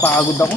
Pagod ako.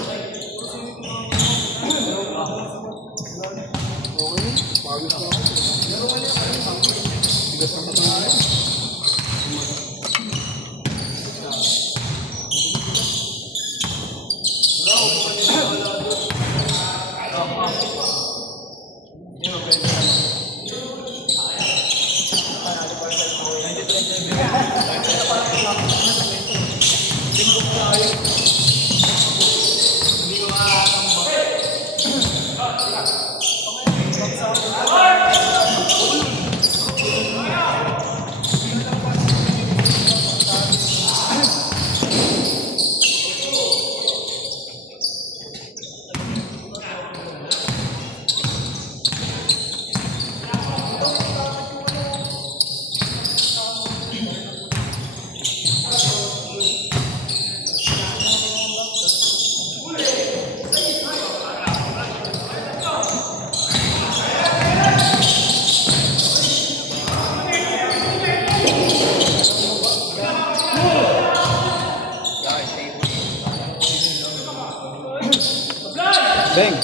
Bang!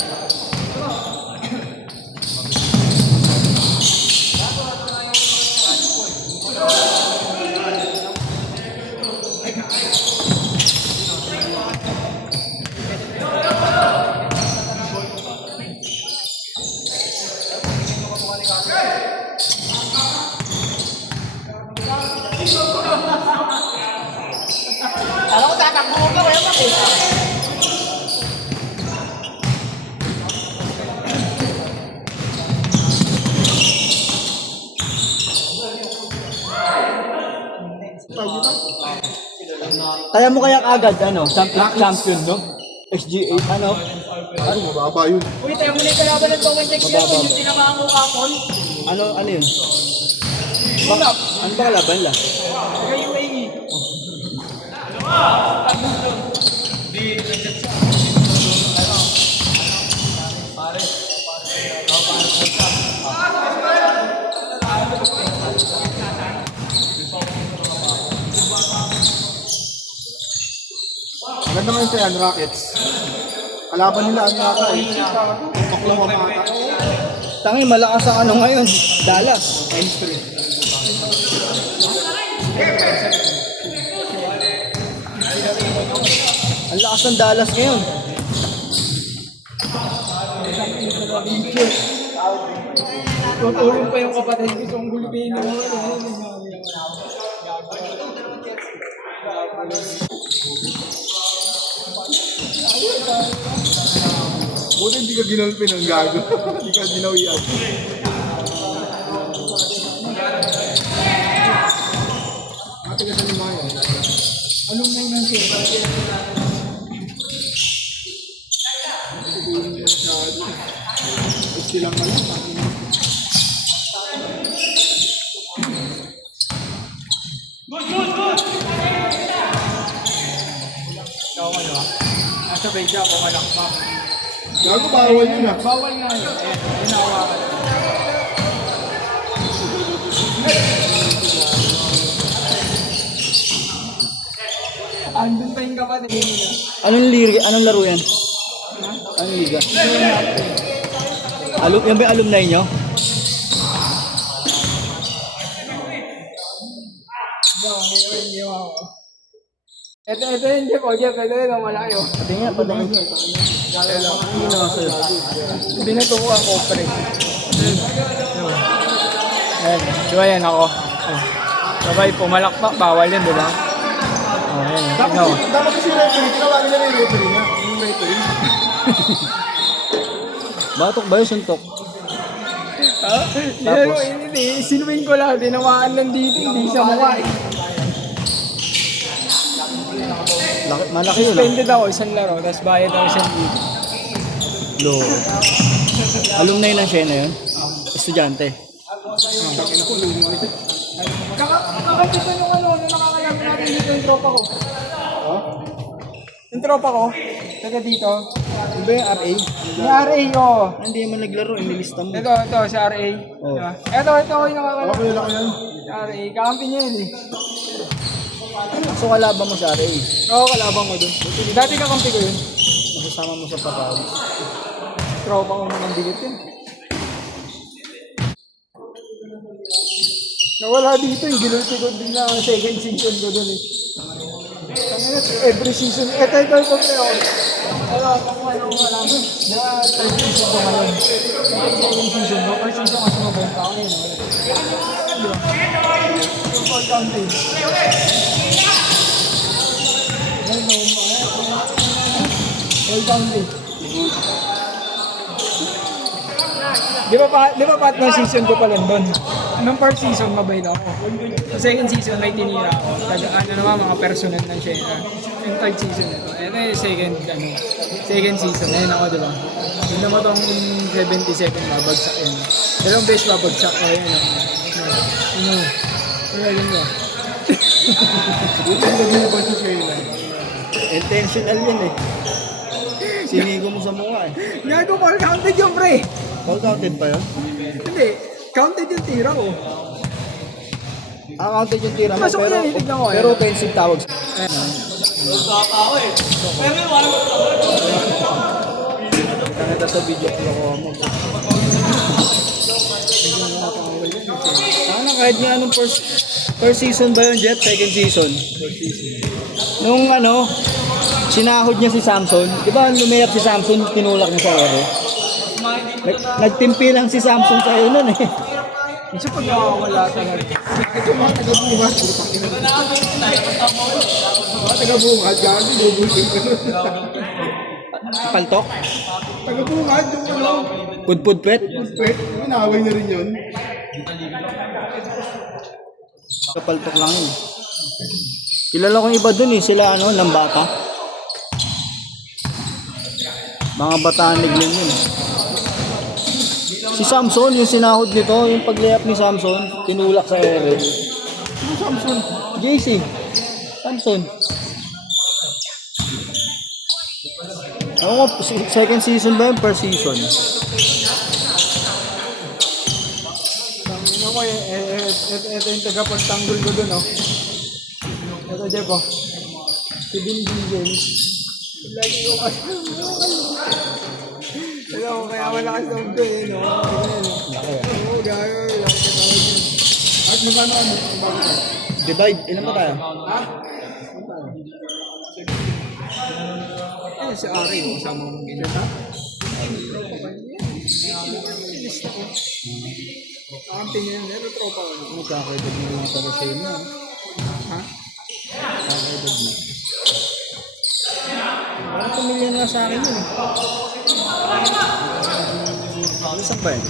Alam ko tatakbo ka, kaya makita. Kaya mo kaya agad, champion, no? SGA, ano? Ano, mababa yun. Uy, tayo muna yung kalaban ng Towen Tex yun. Yung tinamaan ko kapon. Ano yun? Ano ba kalaban lang? Taga UAE. Maganda nga yung Tayan Rockets. Kalaban nila ang naka eh. Oklahoma mata. Tangi, malakas ang ano ngayon? Dallas. Times 3. Ang lakas ng Dallas ngayon. Tutulong pa yung kapatid ko sa Filipino. Buti hindi ka ginulpin ang gago. Hindi ka ginawian. Ate ka sa lima yun. Anong nang nang siya? Silang malang. Ikaw ano ah? Nasa bench ako, malak pa. Gago, bawal yun ah. Bawal nga yun. Ayan, ginawa ka. Andun pa yung kapatid nila. Anong laro yan? Anong liga? Yan ba yung alumni nyo? Ito yun, Jeff. O, Jeff, ito yun, ang malaki o. Patingin. Gala lang. Hindi na kasi. Binato ko ang kopre. Ayan, diba yan ako? Sabay, pumalakpak, bawal yun, diba? Oh, ayan. Tignan mo. Dapat kasi referee, tinawagan nila yung referee niya. Yung referee. Batok ba yun? Suntok? Tapos? Hindi, sinuwing ko lang, tinamaan lang dito, hindi sa mukha eh. Malaki yun. Suspended ako, isang laro, tapos bayad ako isang dito. Low. Alumni ng Siena yun? Estudyante. Kakakita nung ano, nung nakakalaman natin dito yung tropa ko. Yung tropa ko, Taga dito. Ano ba yung RA? Yung RA, oh. Hindi naman naglaro, inilista mo. Ito, si RA. Oh. Diba? Ito, yung nakakala. Okay lang yan. RA, kakampi niya yun eh. So kalaban mo sa RA. Oo, kalabang ko dun. Dati kakampi ko yun. Masasama mo sa Papawis. Tropa ko naman bigot yun. Nawala dito yung giluti ko din na second season ko dun eh. Every season, ito ko ako. Ano, wala mo. Na third season ko ngayon. Second season ko, first season kasi mabenta ako yun. All counted. All counted. Di ba pat na season ko pa lang doon? Nung first season, mabait ako. Sa second season, may tinira ako. Ano naman, mga personal na siya. Yung third season ito. Ito yung second season. Ayun ako, di ba? Yun naman itong 77, babagsak yun. Dalawang beses babagsak. Ayun, Ayun ba? Buti yung naging ba sa Kaylan? Intentional yun eh. Sinigo mo sa mukha eh. Gago, call counted yung pre. All counted pa yun? Hindi, counted yung tira ko. Counted yung tira mo, Pasok pero, na yun, tignan ko, pero offensive tawag. Nakita sa video ko mo. Sana kahit nga anong first season ba yun, Jet? Second season? Nung sinahod niya si Samson. Di ba lumayap si Samson, tinulak niya sa ere? Nagtimpi lang si Samson sa iyo nun eh. Kasi pag nakawala talaga. Ito mga taga-bungat. Mga taga-bungad, gano'n, bubulsin ka nun. Paltok? Taga-bungad, yung Pudpudpet? pwet, inaway na rin yun. Kapaltok lang yun. Kilala kong iba dun eh, sila Lambata. Mga batanig lang yun. Si Samson, yung sinahod nito, yung pag-layup ni Samson, tinulak sa ere. Ano Samson? JC. Samson. Ako nga, second season ba yun? Per season? Ano ko ito yung taga-pagtanggol ko dun, oh. Ito, Jeff, oh. Si Bin James. Lagi ko Hello, kaya malakas na ito eh, no? Oo, gano'n. At nagano Divide. Ilan pa tayo? Ha? Ano si Ari, kasama mong ginata? Kakampi niya yan, pero tropa ko. Magkakaedad mo yung taga-shame mo. Ha? Magkakaedad mo. Parang pamilya na sa akin yun eh. Ano saan ba yun?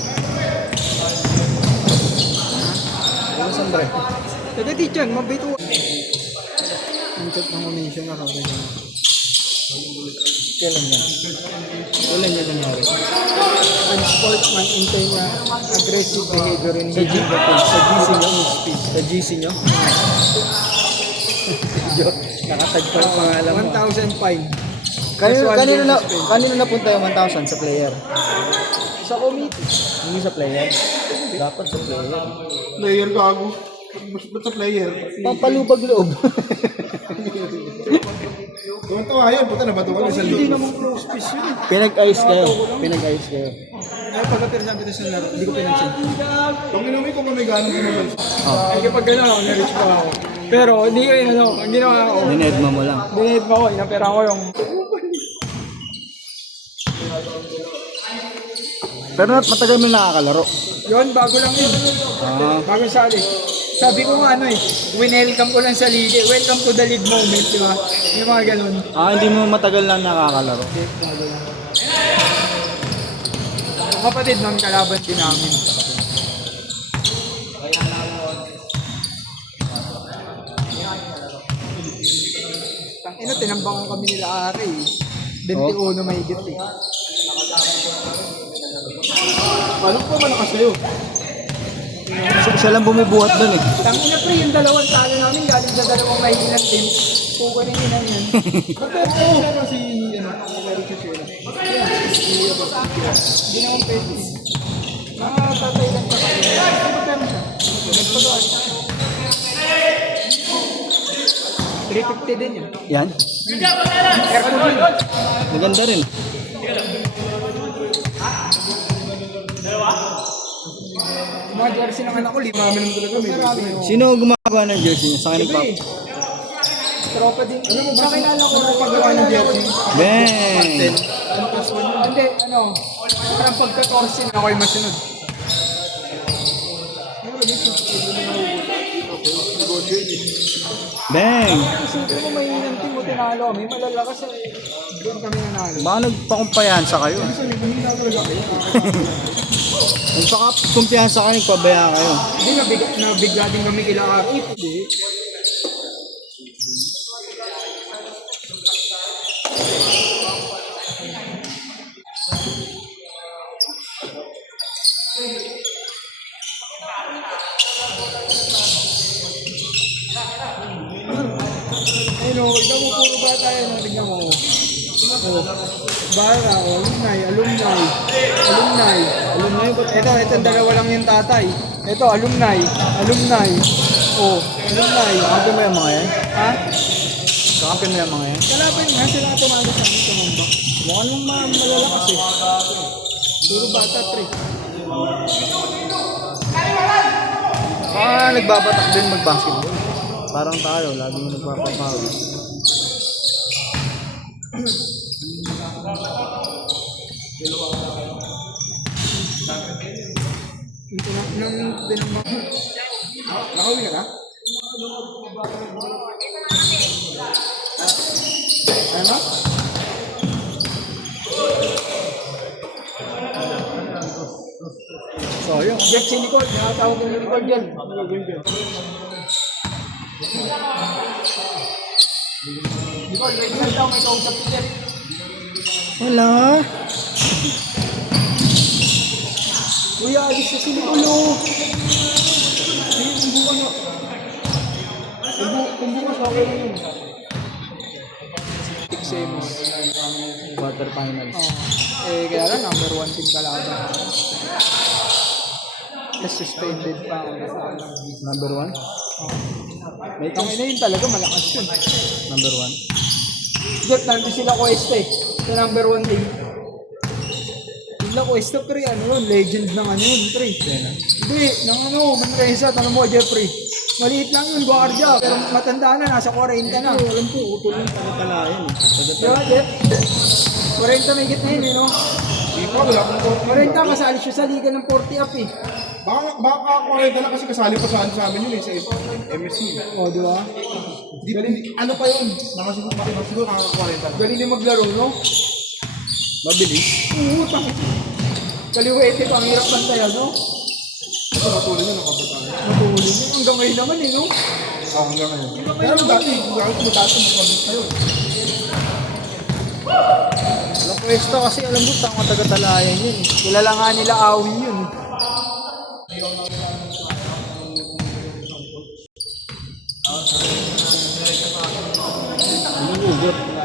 Ano saan ba yun? Taga-teachan, mabito. Ang chat ng commission na kami. Kailan yan? Kailan yan nangyari? Ang sportsman intay niya aggressive behavior in Sa GC nyo? Sa GC nyo? Nakatag pa yung pangalan mo. 1,000 fine. Kanino napunta yung 1,000 sa player? Sa committee. Hindi sa player. Dapat sa player. player gago. Ba't sa player? Pampalubag loob. Tuwan-tuwa yun, puta nabato ka sa Hindi loob. naman close piece yun. Pinag-ayos kayo. Pinag-ayos kayo. Ay, pagka sabi ito sa laro, hindi ko pinansin. Kung inuwi ko pa may ganong pinabal. Ay, kapag gano'n ako, na-reach pa ako. Pero hindi ko yun, hindi naman ako. Dinedma mo lang. Dinate pa ako, inapera ko yung... Pero matagal mo nakakalaro. Yun, bago lang yun. Bago sali. Sabi ko nga winelcome ko lang sa league. Welcome to the league moment, di ba? Yung mga ganun. Hindi mo matagal lang nakakalaro. Ang kapatid ng kalaban din namin. Tangina, tinambangan kami nila Ari. 21 may higit eh. Paano ko malakas kayo? Siya lang bumubuhat doon eh. Tangina pre, yung dalawang talo namin galing sa dalawang mahihinang team. Puko rin yun yan. Oo, si Hindi naman pwede. Mga tatay lang sa kanya. Ano ba pero siya? Nagpagawa siya. 350 din yun. Yan. Aircon din. Maganda rin. Mga jersey ng anak ko, 5 naman talaga. Marami yun. Sino gumagawa ng jersey niya? Sa akin Iba eh. Tropa din. Ano mo ba? Nakilala ko na paggawa ng jersey. Bang! Hindi, ano, parang pagka-14 na ako yung masunod. Bang! Isipin mo may team mo tinalo kami, malalakas eh. Doon kami nanalo. Baka nagpakumpiyansa kayo. Nagpakumpiyansa kayo, nagpabaya kayo. Hindi, nabigla din kami kila Arif. Hindi. Ayun o, ikaw mo puro bata yan. Tignan mo. Bara, alumni. Ito, itong dalawa lang yung tatay. Ito, alumni. Kakampi mo yung mga yan? Ha? Kakampi mo yung mga yan? Kalaban nga sila tumalo sa amin tumamba. Mukhang lang malalakas eh. Puro bata, pre. Nagbabatak din mag-basketball. Parang tayo, laging nagpapapawi. Ito na, nang dinamba. Nakawin ka na? Ano? So, yun. Jeff, si Nicole. Nakatawag din ni Nicole yan. Nicole, wait lang daw. May kausap si Jeff. Wala. Kuya, alis na si Nicole. Sige, kung bukas na. Kung bukas okay lang yun. Six semis. Quarterfinals. Kaya lang, number 1 team kalaban. Tapos suspended pa ako. Number 1? May tangin na yun talaga, malakas yun. Number 1? Jeff, nandun sila Cuesta eh. Sa number 1 team. Sila Cuesta, pre, ano yun, legend ng ano yun, pre. Hindi, ng ano, Manresa, tanong mo, Jeffrey. Maliit lang yun, guardia, pero matanda na, nasa 40 na. Alam ko, utol yung tagatalayan. Diba, Jeff? 40 may git na yun, eh, no? Di pa, wala akong 40 kasali siya sa liga ng 40 up, eh. Baka 40 na kasi kasali pa sa amin yun eh, sa MSC. O, di ba? Ano pa yun? Siguro nakaka-40 na. Galing din maglaro, no? Mabilis. Oo, takit. Kaliwete pa, ang hirap pantayan, no? Ito matulog na nakabataan. Matulog yun. Hanggang ngayon naman, eh, no? Hanggang ngayon. Pero dati, kung ako tumataas ng mapabit na yun. Alam ko ito kasi alam mo, tanga tagatalayan yun. Kilala nga nila Awi yun.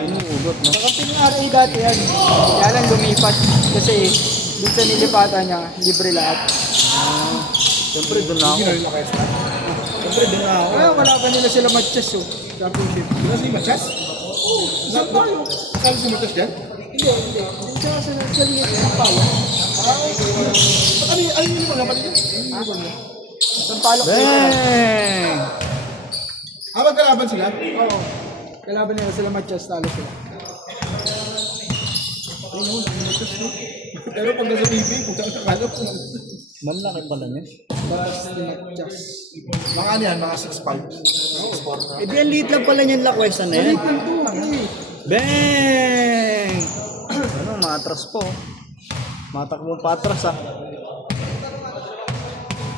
Inuugot, no? Saka pinari dati yan. Kaya lang lumipat. Kasi dun sa nilipatan niya, libre lahat. Siyempre, doon na ako. Siyempre, doon na ako. Kaya wala pa nila sila matches oh. Championship. Wala si Machas? Isang tayo. Saan si Machas dyan? Hindi. Dun sa liit ng palo. Ano yung mga naman yun? Isang palo. Bang! Magkalaban sila? Oo. Kalaban nila sila matches, talo sila. Pero pag nasa TV, kung saan nakalo po. Malaki pala niya. Tapos matches. Mga ano yan, mga 6'5". Eh di, ang liit lang pala niyan lakwesa na yan. Liit lang to. Okay. Bang! Ano, matras po. Matakbong patras ah.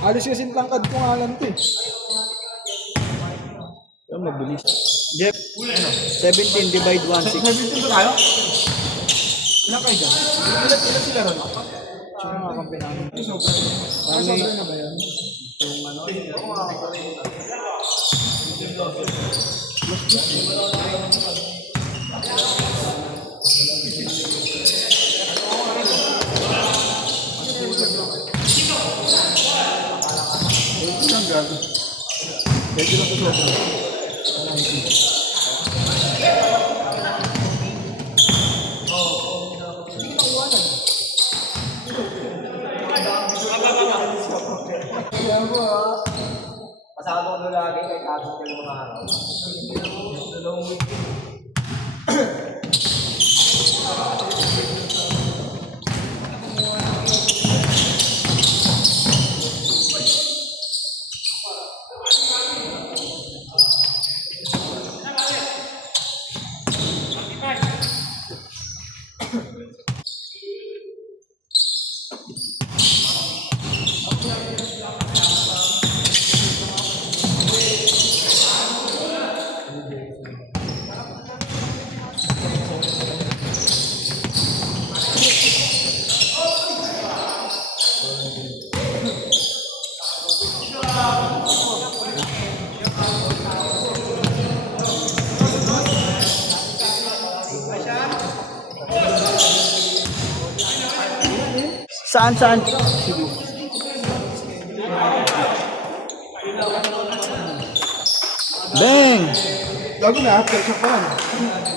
Alos kasing tangkad ko nga lang to eh. Yung mabilis. Jeff, 17 divide 1, 6. 17 ba tayo? Ilan kayo dyan? Ilan sila ron? Sino nga kampi namin? Sobra. Sobra na ba yan? Richard. Medyo lang po sobra. Pasado ko lagi kay Kaso ko yung mga araw. Saan? Bang! Gago na, after check pa lang.